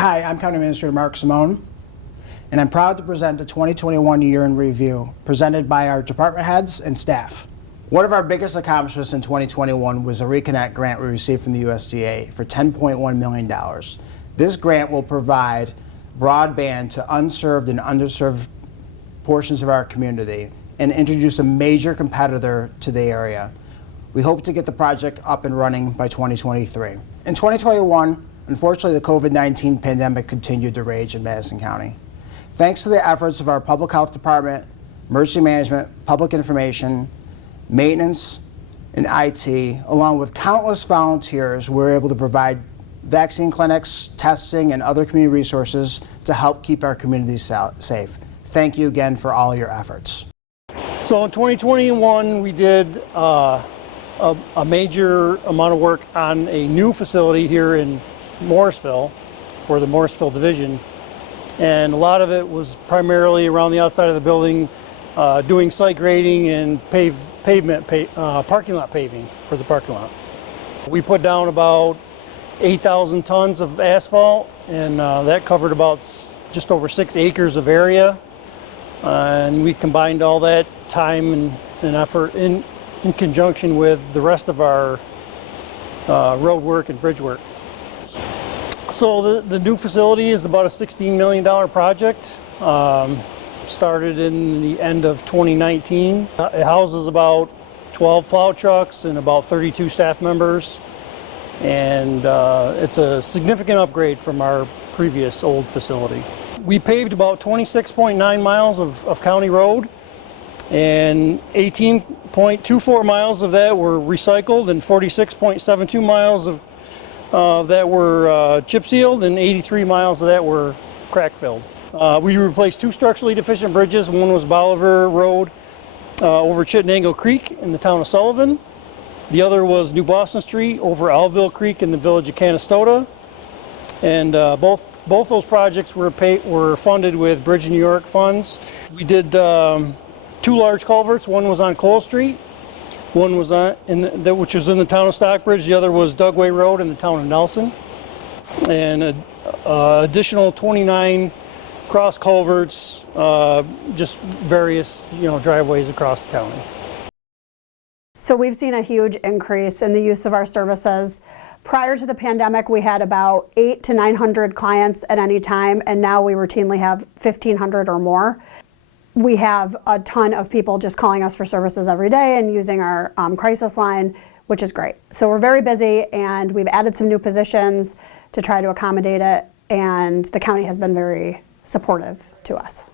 Hi, I'm County Administrator Mark Scimone, and I'm proud to present the 2021 Year in Review presented by our department heads and staff. One of our biggest accomplishments in 2021 was a Reconnect grant we received from the USDA for $10.1 million. This grant will provide broadband to unserved and underserved portions of our community and introduce a major competitor to the area. We hope to get the project up and running by 2023. In 2021, unfortunately, the COVID-19 pandemic continued to rage in Madison County. Thanks to the efforts of our Public Health Department, Emergency Management, Public Information, Maintenance, and IT, along with countless volunteers, we were able to provide vaccine clinics, testing, and other community resources to help keep our communities safe. Thank you again for all your efforts. So in 2021, we did a major amount of work on a new facility here in Morrisville for the Morrisville division, and a lot of it was primarily around the outside of the building, doing site grading and parking lot paving for the parking lot. We put down about 8,000 tons of asphalt, and that covered about just over 6 acres of area, and we combined all that time and effort in conjunction with the rest of our road work and bridge work. So the new facility is about a $16 million project. Started in the end of 2019. It houses about 12 plow trucks and about 32 staff members. And it's a significant upgrade from our previous old facility. We paved about 26.9 miles of county road, and 18.24 miles of that were recycled, and 46.72 miles of that were chip sealed, and 83 miles of that were crack filled. We replaced 2 structurally deficient bridges. One was Bolivar Road over Chittenango Creek in the town of Sullivan. The other was New Boston Street over Alville Creek in the village of Canastota. And both those projects were funded with Bridge New York funds. We did 2 large culverts. One was on Cole Street. One was which was in the town of Stockbridge. The other was Dugway Road in the town of Nelson. And additional 29 cross culverts, just various driveways across the county. So we've seen a huge increase in the use of our services. Prior to the pandemic, we had about 800 to 900 clients at any time, and now we routinely have 1,500 or more. We have a ton of people just calling us for services every day and using our crisis line, which is great. So we're very busy, and we've added some new positions to try to accommodate it, and the county has been very supportive to us.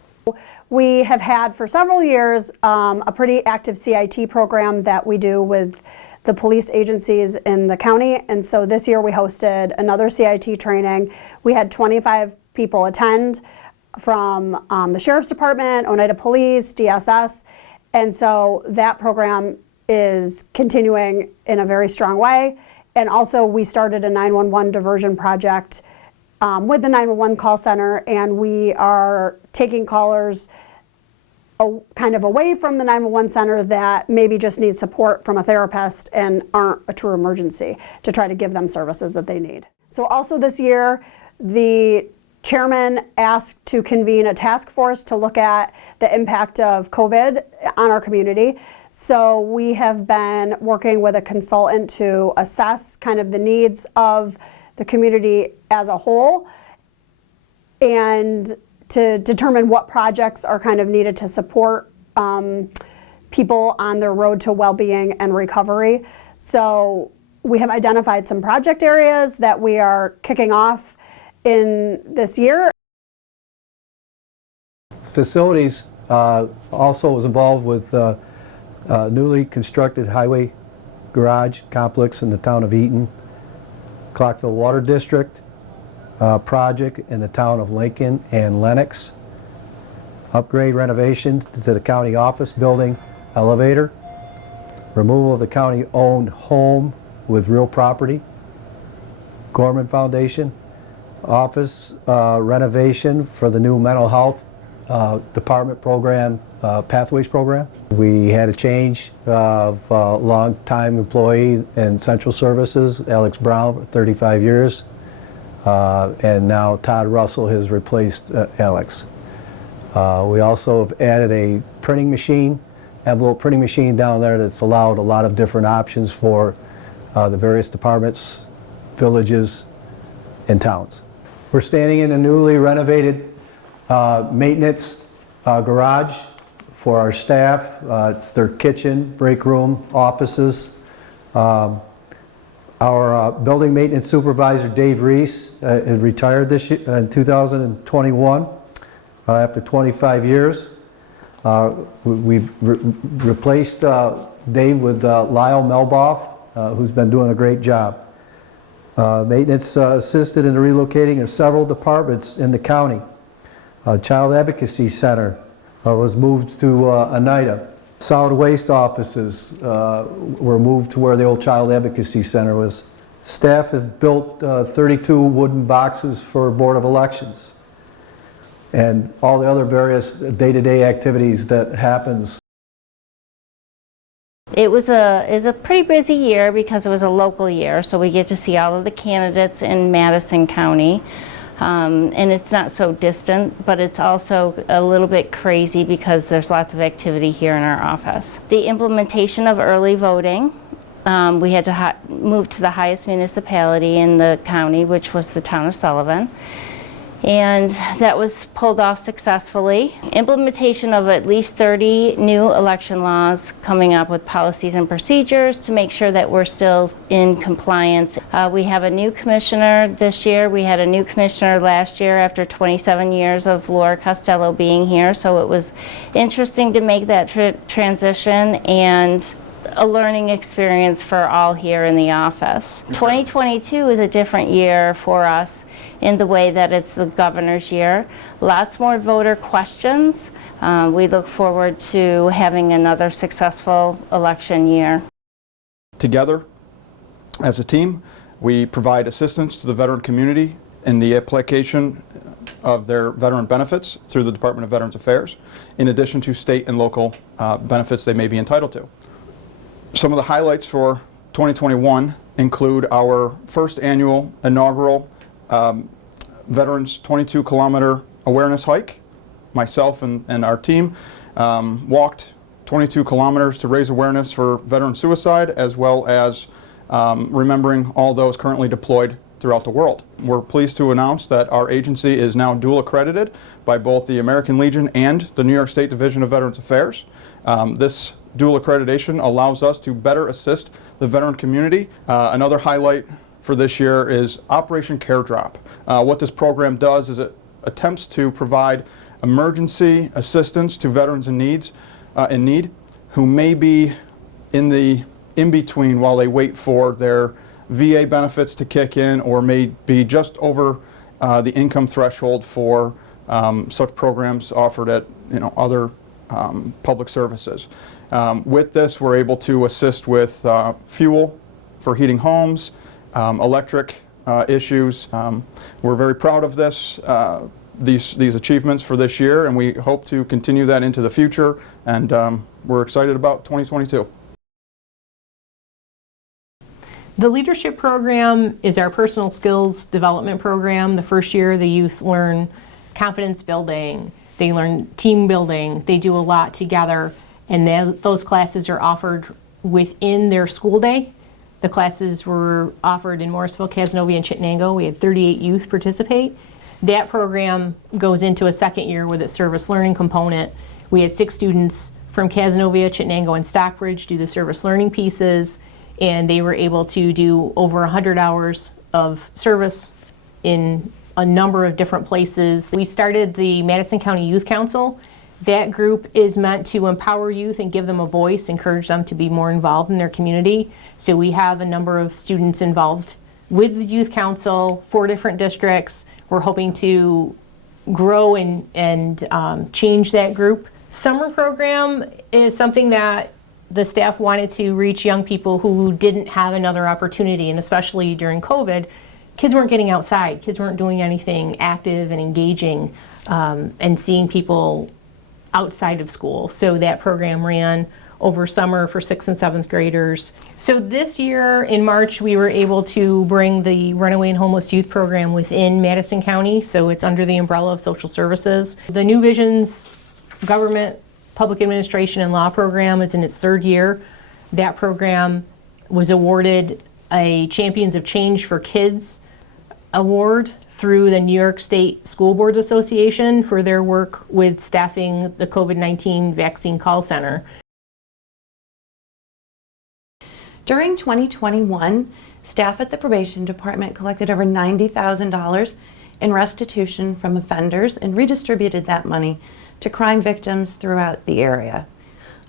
We have had for several years a pretty active CIT program that we do with the police agencies in the county, and so this year we hosted another CIT training. We had 25 people attend from the Sheriff's Department, Oneida Police, DSS, and so that program is continuing in a very strong way. And also we started a 911 diversion project with the 911 call center, and we are taking callers kind of away from the 911 center that maybe just need support from a therapist and aren't a true emergency, to try to give them services that they need. So also this year, the chairman asked to convene a task force to look at the impact of COVID on our community. So we have been working with a consultant to assess kind of the needs of the community as a whole, and to determine what projects are kind of needed to support people on their road to well-being and recovery. So we have identified some project areas that we are kicking off in this year. Facilities also was involved with newly constructed highway garage complex in the town of Eaton, Clarkville Water District project in the town of Lincoln and Lenox, upgrade renovation to the county office building elevator, removal of the county-owned home with real property, Gorman Foundation, office renovation for the new mental health department program, Pathways program. We had a change of long-time employee in Central Services, Alex Brown, 35 years. and now Todd Russell has replaced Alex. We also have added a printing machine, envelope printing machine down there that's allowed a lot of different options for the various departments, villages, and towns. We're standing in a newly renovated maintenance garage for our staff. It's their kitchen, break room, offices. Our building maintenance supervisor, Dave Reese, had retired this year, in 2021 after 25 years. We've replaced Dave with Lyle Melboff, who's been doing a great job. Maintenance assisted in the relocating of several departments in the county. Child Advocacy Center was moved to Oneida. Solid waste offices were moved to where the old Child Advocacy Center was. Staff have built 32 wooden boxes for Board of Elections and all the other various day-to-day activities that happens. It was a pretty busy year because it was a local year, so we get to see all of the candidates in Madison County. And it's not so distant, but it's also a little bit crazy because there's lots of activity here in our office. The implementation of early voting, we had to move to the highest municipality in the county, which was the town of Sullivan. And that was pulled off successfully. Implementation of at least 30 new election laws, coming up with policies and procedures to make sure that we're still in compliance. We have a new commissioner this year. We had a new commissioner last year after 27 years of Laura Costello being here, so it was interesting to make that transition and a learning experience for all here in the office. 2022 is a different year for us in the way that it's the governor's year. Lots more voter questions. We look forward to having another successful election year. Together, as a team, we provide assistance to the veteran community in the application of their veteran benefits through the Department of Veterans Affairs, in addition to state and local benefits they may be entitled to. Some of the highlights for 2021 include our first annual inaugural Veterans 22-kilometer awareness hike. Myself and our team walked 22 kilometers to raise awareness for veteran suicide, as well as remembering all those currently deployed throughout the world. We're pleased to announce that our agency is now dual accredited by both the American Legion and the New York State Division of Veterans Affairs. This dual accreditation allows us to better assist the veteran community. Another highlight for this year is Operation Care Drop. What this program does is it attempts to provide emergency assistance to veterans in need who may be in between while they wait for their VA benefits to kick in, or may be just over the income threshold for such programs offered at other public services. With this, we're able to assist with fuel for heating homes, electric issues. We're very proud of these achievements for this year, and we hope to continue that into the future, and we're excited about 2022. The leadership program is our personal skills development program. The first year, the youth learn confidence building, they learn team building, they do a lot together, and those classes are offered within their school day. The classes were offered in Morrisville, Casanova, and Chittenango. We had 38 youth participate. That program goes into a second year with its service learning component. We had 6 students from Casanova, Chittenango, and Stockbridge do the service learning pieces, and they were able to do over 100 hours of service in a number of different places. We started the Madison County Youth Council. That group is meant to empower youth and give them a voice, encourage them to be more involved in their community. So we have a number of students involved with the Youth Council, 4 different districts. We're hoping to grow and change that group. Summer program is something that the staff wanted to reach young people who didn't have another opportunity, and especially during COVID, kids weren't getting outside, kids weren't doing anything active and engaging and seeing people outside of school. So that program ran over summer for 6th and 7th graders. So this year in March, we were able to bring the Runaway and Homeless Youth Program within Madison County, so it's under the umbrella of social services. The New Visions Government, Public Administration and Law program is in its 3rd year. That program was awarded a Champions of Change for Kids award through the New York State School Boards Association for their work with staffing the COVID-19 vaccine call center. During 2021, staff at the probation department collected over $90,000 in restitution from offenders and redistributed that money to crime victims throughout the area.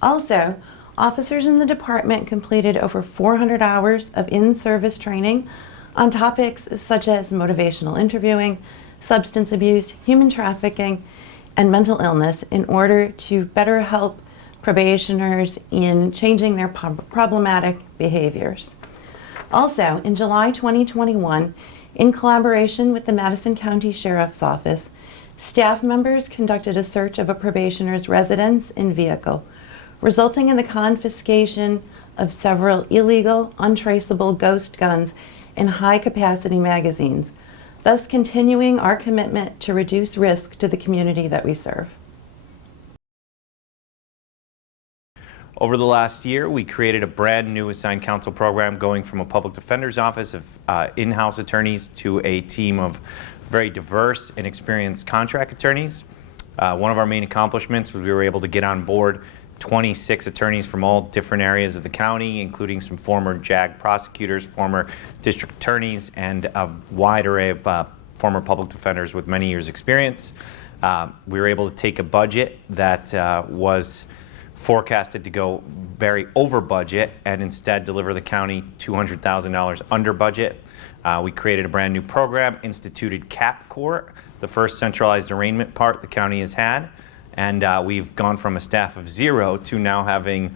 Also, officers in the department completed over 400 hours of in-service training on topics such as motivational interviewing, substance abuse, human trafficking, and mental illness in order to better help probationers in changing their problematic behaviors. Also, in July 2021, in collaboration with the Madison County Sheriff's Office, staff members conducted a search of a probationer's residence and vehicle, resulting in the confiscation of several illegal, untraceable ghost guns and high-capacity magazines, thus continuing our commitment to reduce risk to the community that we serve. Over the last year, we created a brand new assigned counsel program going from a public defender's office of in-house attorneys to a team of very diverse and experienced contract attorneys. One of our main accomplishments was we were able to get on board 26 attorneys from all different areas of the county, including some former JAG prosecutors, former district attorneys, and a wide array of former public defenders with many years' experience. We were able to take a budget that was forecasted to go very over budget and instead deliver the county $200,000 under budget. We created a brand new program, instituted CAP Court, the first centralized arraignment part the county has had. And we've gone from a staff of 0 to now having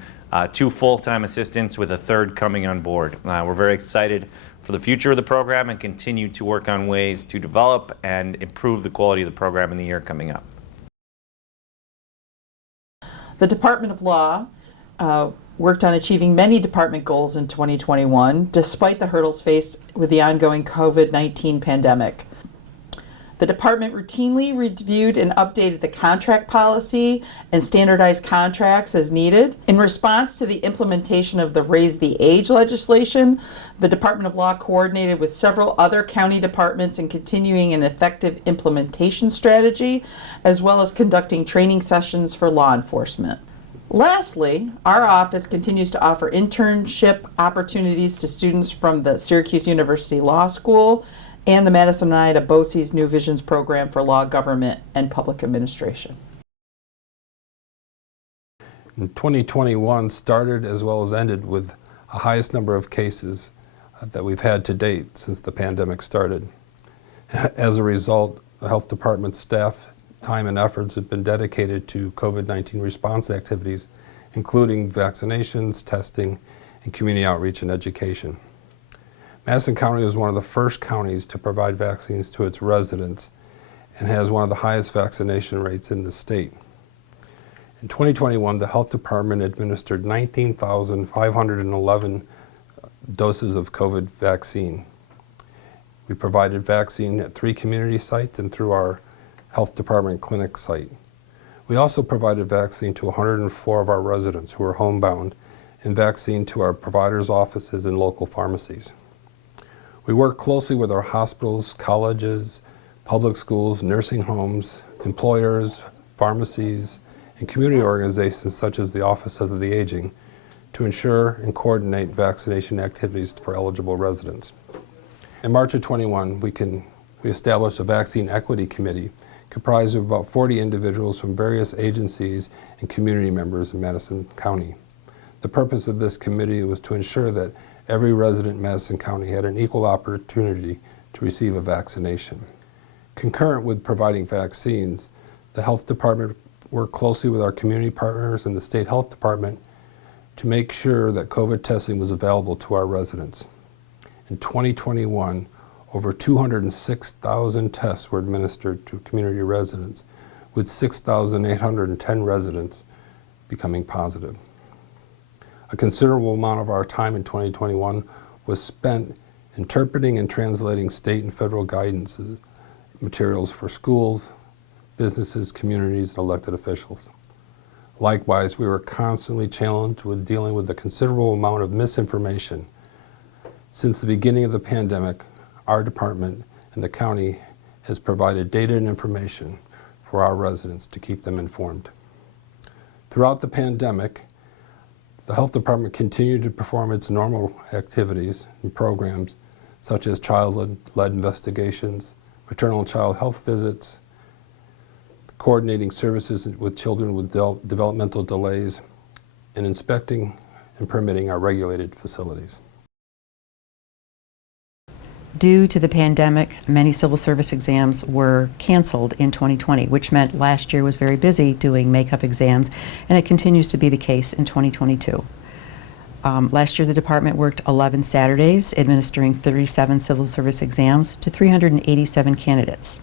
2 full-time assistants with a 3rd coming on board. We're very excited for the future of the program and continue to work on ways to develop and improve the quality of the program in the year coming up. The Department of Law worked on achieving many department goals in 2021, despite the hurdles faced with the ongoing COVID-19 pandemic. The department routinely reviewed and updated the contract policy and standardized contracts as needed. In response to the implementation of the Raise the Age legislation, the Department of Law coordinated with several other county departments in continuing an effective implementation strategy, as well as conducting training sessions for law enforcement. Lastly, our office continues to offer internship opportunities to students from the Syracuse University Law School and the Madison County BOCES New Visions Program for Law, Government, and Public Administration. In 2021 started as well as ended with the highest number of cases that we've had to date since the pandemic started. As a result, the health department staff time and efforts have been dedicated to COVID-19 response activities, including vaccinations, testing, and community outreach and education. Madison County is one of the first counties to provide vaccines to its residents and has one of the highest vaccination rates in the state. In 2021, the health department administered 19,511 doses of COVID vaccine. We provided vaccine at 3 community sites and through our health department clinic site. We also provided vaccine to 104 of our residents who are homebound and vaccine to our providers' offices and local pharmacies. We work closely with our hospitals, colleges, public schools, nursing homes, employers, pharmacies, and community organizations such as the Office of the Aging to ensure and coordinate vaccination activities for eligible residents. In March of 21, we established a vaccine equity committee comprised of about 40 individuals from various agencies and community members in Madison County. The purpose of this committee was to ensure that every resident in Madison County had an equal opportunity to receive a vaccination. Concurrent with providing vaccines, the health department worked closely with our community partners and the state health department to make sure that COVID testing was available to our residents. In 2021, over 206,000 tests were administered to community residents, with 6,810 residents becoming positive. A considerable amount of our time in 2021 was spent interpreting and translating state and federal guidance materials for schools, businesses, communities, and elected officials. Likewise, we were constantly challenged with dealing with a considerable amount of misinformation. Since the beginning of the pandemic, our department and the county has provided data and information for our residents to keep them informed. Throughout the pandemic, the health department continued to perform its normal activities and programs such as child-led investigations, maternal and child health visits, coordinating services with children with developmental delays, and inspecting and permitting our regulated facilities. Due to the pandemic, many civil service exams were canceled in 2020, which meant last year was very busy doing makeup exams, and it continues to be the case in 2022. Last year, the department worked 11 Saturdays, administering 37 civil service exams to 387 candidates.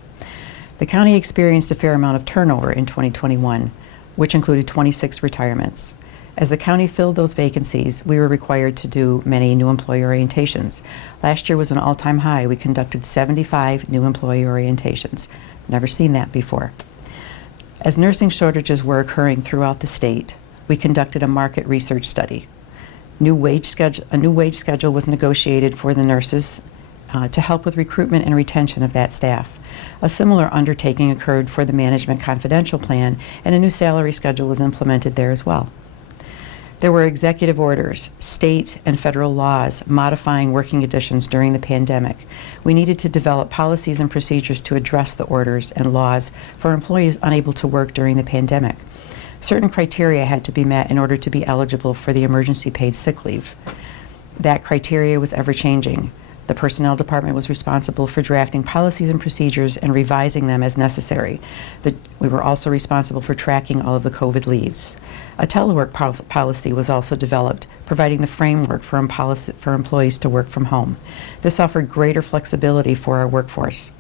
The county experienced a fair amount of turnover in 2021, which included 26 retirements. As the county filled those vacancies, we were required to do many new employee orientations. Last year was an all-time high. We conducted 75 new employee orientations. Never seen that before. As nursing shortages were occurring throughout the state, we conducted a market research study. A new wage schedule was negotiated for the nurses to help with recruitment and retention of that staff. A similar undertaking occurred for the management confidential plan, and a new salary schedule was implemented there as well. There were executive orders, state and federal laws modifying working conditions during the pandemic. We needed to develop policies and procedures to address the orders and laws for employees unable to work during the pandemic. Certain criteria had to be met in order to be eligible for the emergency paid sick leave. That criteria was ever-changing. The personnel department was responsible for drafting policies and procedures and revising them as necessary. We were also responsible for tracking all of the COVID leaves. A telework policy was also developed, providing the framework for employees to work from home. This offered greater flexibility for our workforce.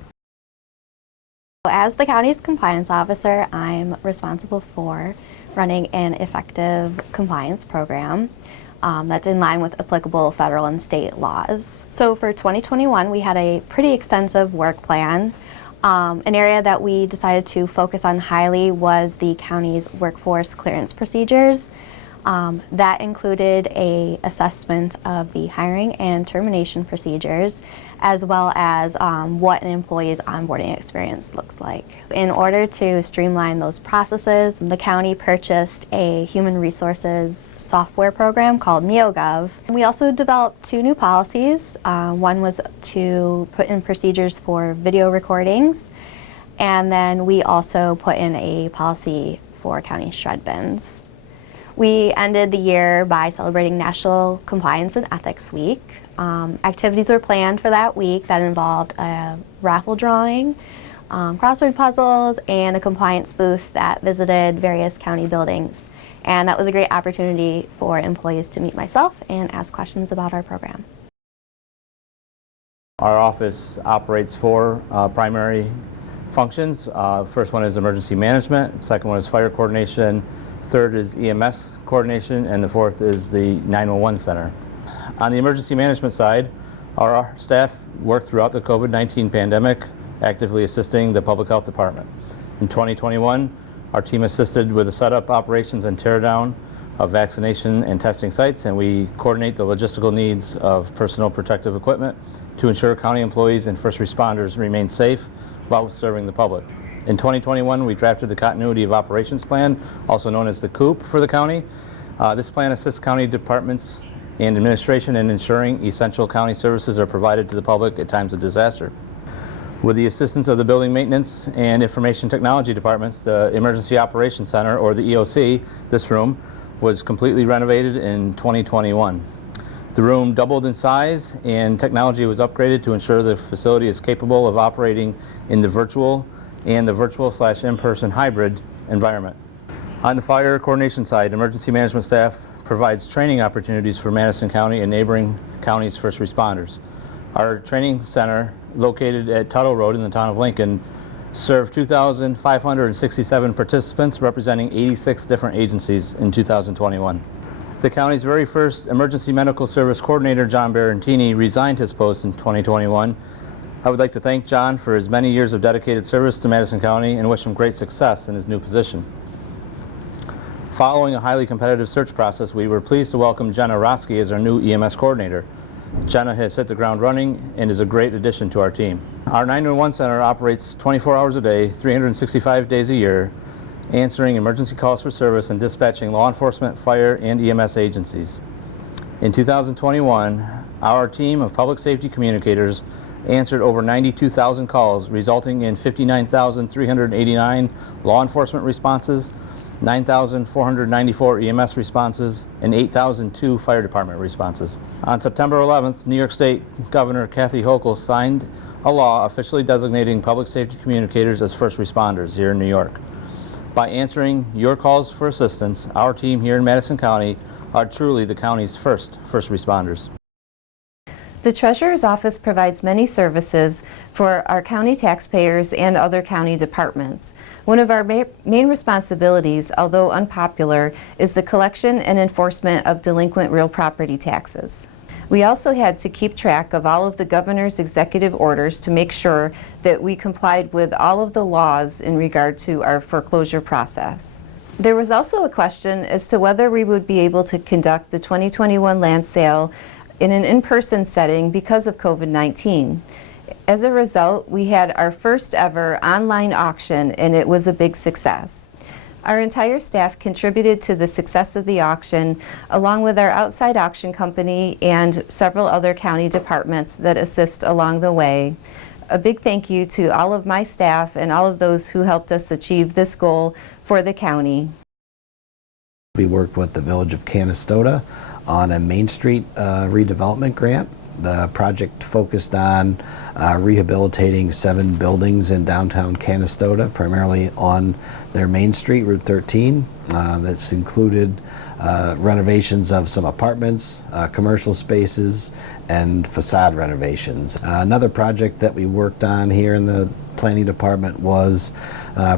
As the county's compliance officer, I'm responsible for running an effective compliance program that's in line with applicable federal and state laws. So for 2021, we had a pretty extensive work plan. An area that we decided to focus on highly was the county's workforce clearance procedures. That included an assessment of the hiring and termination procedures, as well as what an employee's onboarding experience looks like. In order to streamline those processes, the county purchased a human resources software program called NeoGov. We also developed 2 new policies. One was to put in procedures for video recordings, and then we also put in a policy for county shred bins. We ended the year by celebrating National Compliance and Ethics Week. Activities were planned for that week that involved a raffle drawing, crossword puzzles, and a compliance booth that visited various county buildings. And that was a great opportunity for employees to meet myself and ask questions about our program. Our office operates 4 primary functions. First one is emergency management, the second one is fire coordination, third is EMS coordination, and the fourth is the 911 center. On the emergency management side, our staff worked throughout the COVID-19 pandemic, actively assisting the public health department. In 2021, our team assisted with the setup, operations, and teardown of vaccination and testing sites, and we coordinate the logistical needs of personal protective equipment to ensure county employees and first responders remain safe while serving the public. In 2021, we drafted the Continuity of Operations Plan, also known as the COOP for the county. This plan assists county departments and administration in ensuring essential county services are provided to the public at times of disaster. With the assistance of the Building Maintenance and Information Technology departments, the Emergency Operations Center, or the EOC, this room, was completely renovated in 2021. The room doubled in size and technology was upgraded to ensure the facility is capable of operating in the virtual and the virtual/in-person hybrid environment. On the fire coordination side, emergency management staff provides training opportunities for Madison County and neighboring counties' first responders. Our training center, located at Tuttle Road in the town of Lincoln, served 2,567 participants representing 86 different agencies in 2021. The county's very first emergency medical service coordinator, John Barantini, resigned his post in 2021. I would like to thank John for his many years of dedicated service to Madison County and wish him great success in his new position. Following a highly competitive search process, we were pleased to welcome Jenna Roski as our new EMS coordinator. Jenna has hit the ground running and is a great addition to our team. Our 911 center operates 24 hours a day, 365 days a year, answering emergency calls for service and dispatching law enforcement, fire, and EMS agencies. In 2021, our team of public safety communicators answered over 92,000 calls, resulting in 59,389 law enforcement responses, 9,494 EMS responses, and 8,002 fire department responses. On September 11th, New York State Governor Kathy Hochul signed a law officially designating public safety communicators as first responders here in New York. By answering your calls for assistance, our team here in Madison County are truly the county's first responders. The Treasurer's Office provides many services for our county taxpayers and other county departments. One of our main responsibilities, although unpopular, is the collection and enforcement of delinquent real property taxes. We also had to keep track of all of the governor's executive orders to make sure that we complied with all of the laws in regard to our foreclosure process. There was also a question as to whether we would be able to conduct the 2021 land sale in an in-person setting because of COVID-19. As a result, we had our first ever online auction and it was a big success. Our entire staff contributed to the success of the auction, along with our outside auction company and several other county departments that assist along the way. A big thank you to all of my staff and all of those who helped us achieve this goal for the county. We worked with the Village of Canastota on a Main Street redevelopment grant. The project focused on rehabilitating 7 buildings in downtown Canastota, primarily on their Main Street, Route 13. That's included renovations of some apartments, commercial spaces, and facade renovations. Another project that we worked on here in the planning department was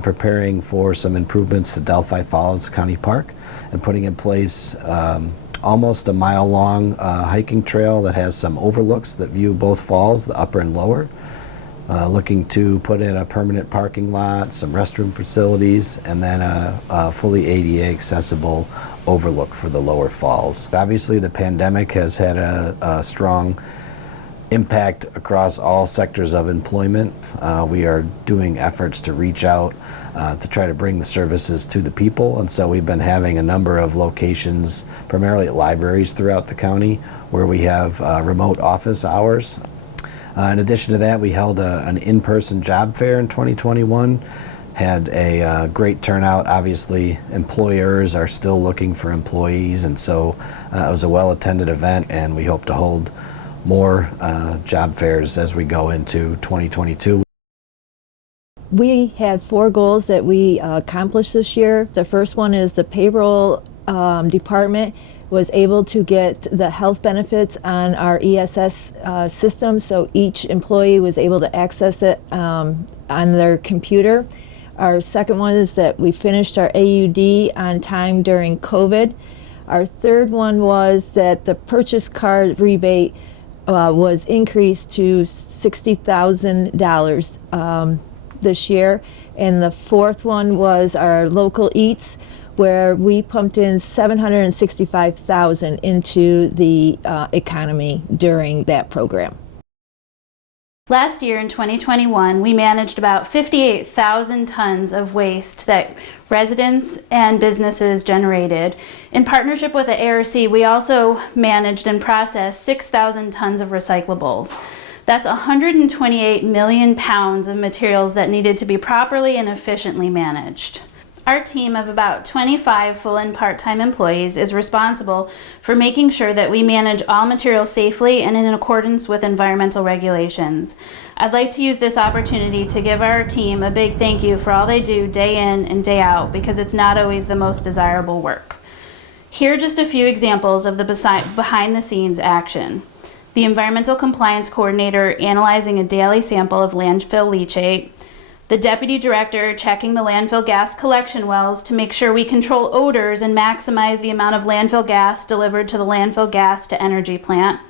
preparing for some improvements to Delphi Falls County Park and putting in place almost a mile-long hiking trail that has some overlooks that view both falls, the upper and lower. Looking to put in a permanent parking lot, some restroom facilities, and then a fully ADA accessible overlook for the lower falls. Obviously, the pandemic has had a strong impact across all sectors of employment. We are doing efforts to reach out to try to bring the services to the people, and so we've been having a number of locations, primarily at libraries throughout the county, where we have remote office hours. In addition to that, we held an in-person job fair in 2021. Had a great turnout. Obviously, employers are still looking for employees, and so it was a well-attended event, and we hope to hold more job fairs as we go into 2022. We had 4 goals that we accomplished this year. The first one is the payroll department was able to get the health benefits on our ESS system, so each employee was able to access it on their computer. Our second one is that we finished our AUD on time during COVID. Our third one was that the purchase card rebate was increased to $60,000 this year. And the fourth one was our local eats, where we pumped in $765,000 into the economy during that program. Last year in 2021, we managed about 58,000 tons of waste that residents and businesses generated. In partnership with the ARC, we also managed and processed 6,000 tons of recyclables. That's 128 million pounds of materials that needed to be properly and efficiently managed. Our team of about 25 full and part-time employees is responsible for making sure that we manage all materials safely and in accordance with environmental regulations. I'd like to use this opportunity to give our team a big thank you for all they do day in and day out, because it's not always the most desirable work. Here are just a few examples of the behind-the-scenes action. The Environmental Compliance Coordinator analyzing a daily sample of landfill leachate, The deputy director checking the landfill gas collection wells to make sure we control odors and maximize the amount of landfill gas delivered to the landfill gas to energy plant.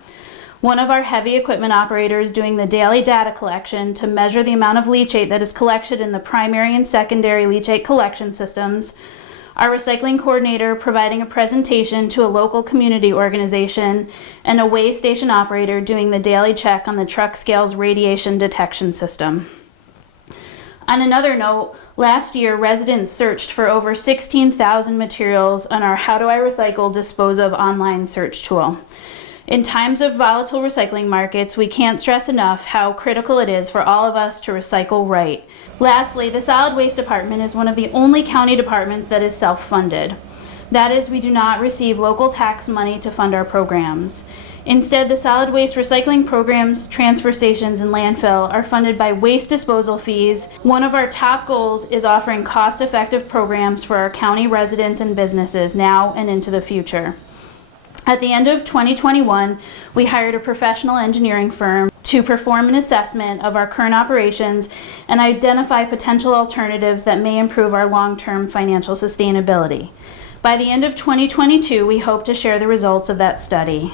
One of our heavy equipment operators doing the daily data collection to measure the amount of leachate that is collected in the primary and secondary leachate collection systems. Our recycling coordinator providing a presentation to a local community organization, and a weigh station operator doing the daily check on the truck scale's radiation detection system. On another note, last year residents searched for over 16,000 materials on our How Do I Recycle Dispose Of online search tool. In times of volatile recycling markets, we can't stress enough how critical it is for all of us to recycle right. Lastly, the Solid Waste Department is one of the only county departments that is self-funded. That is, we do not receive local tax money to fund our programs. Instead, the solid waste recycling programs, transfer stations, and landfill are funded by waste disposal fees. One of our top goals is offering cost-effective programs for our county residents and businesses now and into the future. At the end of 2021, we hired a professional engineering firm to perform an assessment of our current operations and identify potential alternatives that may improve our long-term financial sustainability. By the end of 2022, we hope to share the results of that study.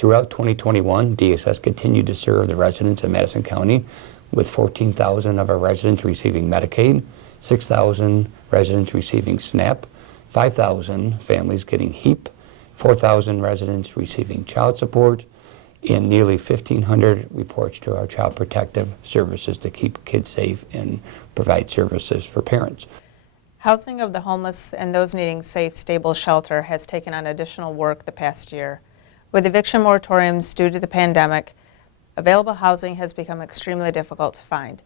Throughout 2021, DSS continued to serve the residents of Madison County, with 14,000 of our residents receiving Medicaid, 6,000 residents receiving SNAP, 5,000 families getting HEAP, 4,000 residents receiving child support, and nearly 1,500 reports to our Child Protective Services to keep kids safe and provide services for parents. Housing of the homeless and those needing safe, stable shelter has taken on additional work the past year. With eviction moratoriums due to the pandemic, available housing has become extremely difficult to find.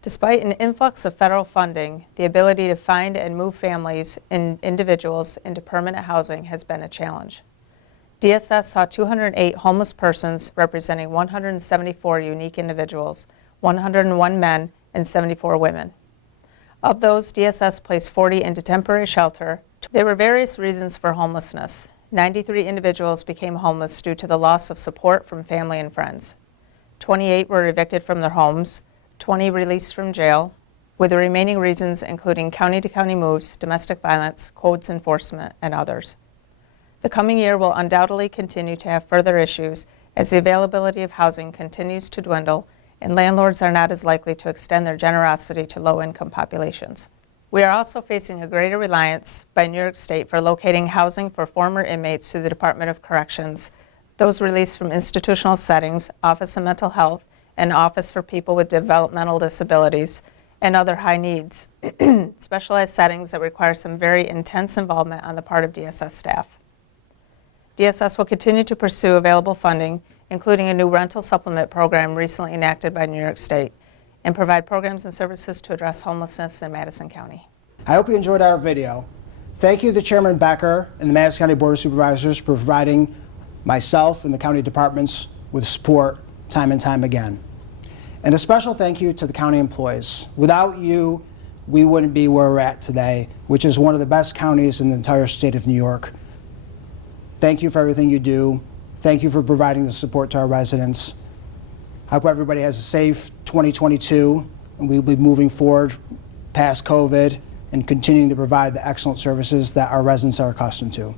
Despite an influx of federal funding, the ability to find and move families and individuals into permanent housing has been a challenge. DSS saw 208 homeless persons representing 174 unique individuals, 101 men and 74 women. Of those, DSS placed 40 into temporary shelter. There were various reasons for homelessness. 93 individuals became homeless due to the loss of support from family and friends. 28 were evicted from their homes, 20 released from jail, with the remaining reasons including county-to-county moves, domestic violence, codes enforcement, and others. The coming year will undoubtedly continue to have further issues as the availability of housing continues to dwindle and landlords are not as likely to extend their generosity to low-income populations. We are also facing a greater reliance by New York State for locating housing for former inmates through the Department of Corrections, those released from institutional settings, Office of Mental Health, and Office for People with Developmental Disabilities, and other high needs, specialized settings that require some very intense involvement on the part of DSS staff. DSS will continue to pursue available funding, including a new rental supplement program recently enacted by New York State, and provide programs and services to address homelessness in Madison County. I hope you enjoyed our video. Thank you to Chairman Becker and the Madison County Board of Supervisors for providing myself and the county departments with support time and time again. And a special thank you to the county employees. Without you, we wouldn't be where we're at today, which is one of the best counties in the entire state of New York. Thank you for everything you do. Thank you for providing the support to our residents. I hope everybody has a safe 2022, and we'll be moving forward past COVID and continuing to provide the excellent services that our residents are accustomed to.